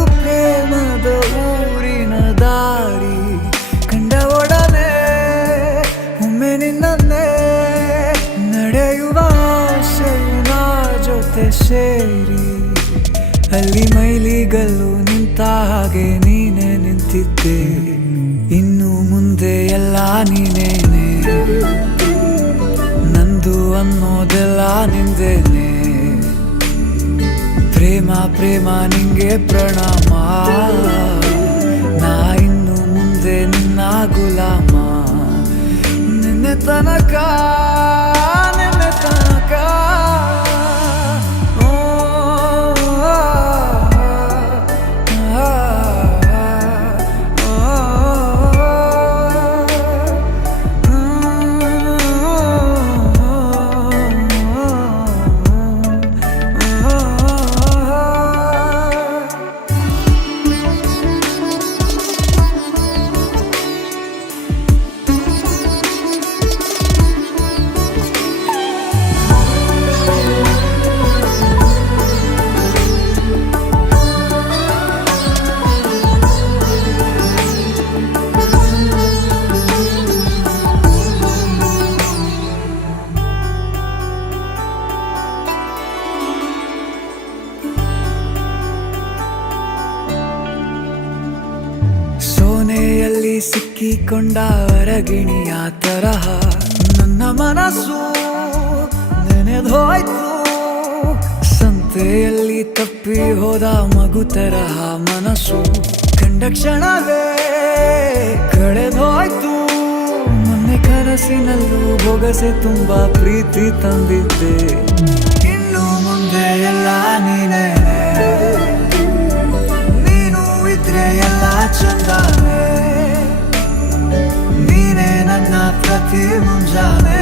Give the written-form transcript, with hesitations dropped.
ಇದು ಪ್ರೇಮದ ಊರಿನ ದಾರಿ ಕಂಡ ಒಡನೆ ಒಮ್ಮೆ ನಿನ್ನೇ ನಡೆಯುವ ಆಸೆಯ ಜೊತೆ ಸೇರಿ ಅಲ್ಲಿ ಮೈಲಿಗಲ್ಲು ನಿಂತ ಹಾಗೆ ನೀನೆ ನಿಂತಿದ್ದೆ ಇನ್ನು ಮುಂದೆ ಎಲ್ಲ ನೀನೇನೆ ನಂದು ಅನ್ನೋದೆಲ್ಲ ನಿಂದೇನೆ ಪ್ರೇಮ ಪ್ರೇಮ ನಿಂಗೆ ಪ್ರಣಾಮ ನಾ ಇನ್ನು ಮುಂದೆ ನಿನ್ನ ಗುಲಾಮ ನಿನ್ನೆ ತನಕ ಸೋನೆಯಲ್ಲಿ ಸಿಕ್ಕಿಕೊಂಡ ಹೊರಗಿಣಿಯ ತರಹ ನನ್ನ ಮನಸ್ಸು ನೆನೆದೋಯ್ತು ಸಂತೆಯಲ್ಲಿ ತಪ್ಪಿ ಹೋದ ಮಗು ತರಹ ಮನಸ್ಸು ಕಂಡ ಕ್ಷಣವೇ ಕಳೆದೋಯ್ತು ಮೊನ್ನೆ ಕನಸಿನಲ್ಲೂ ಬೊಗಸೆ ತುಂಬಾ ಪ್ರೀತಿ ತಂದಿದ್ದೆ ಇನ್ನು ಮುಂದೆ ಎಲ್ಲ ನೀನೇ ಎಲ್ಲ ಚಂದಾನೆ ನೀನೇ ನನ್ನ ಪ್ರತಿ ಮುಂಜಾನೆ